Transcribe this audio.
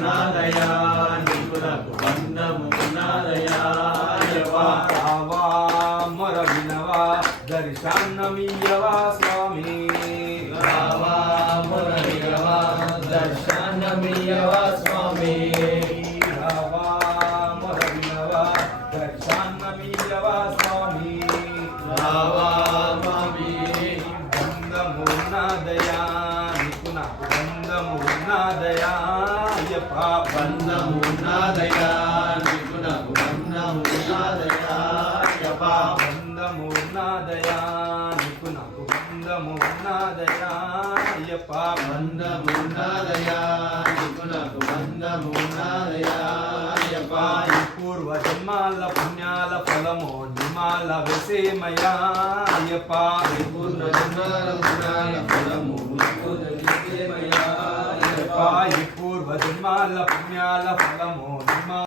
ఉన్నదయా నీకునకు బంధము ఉన్నదయా అయ్యప్ప రావా మొర వినవా దర్శనమియ్యవా స్వామి రావా మొర వినవా దర్శనమియ్యవా స్వామి రావా మొర వినవా దర్శనమియ్యవా స్వామి రావా స్వామి బంధమున్నదయా నీకు నాకు బంధమున్నదయా అయ్యప్ప బంధమున్నదయా నీకు నాకు బంధమున్నదయా అయ్యప్ప బంధమున్నదయా నీకు నాకు బంధమున్నదయా అయ్యప్ప బంధమున్నదయా నీకు నాకు బంధమున్నదయా అయ్యప్ప ఈ పూర్వ జన్మాల పుణ్యాల ఫలమో నిమాల వెసేమయా అయ్యప్ప ఈ పూర్ణ జన్మాల పుణ్యాల ఫలము నీకు దక్కేమయ్యా అయ్యప్ప ఈ పూర్వ జన్మాల పుణ్యాల ఫలమో నిమా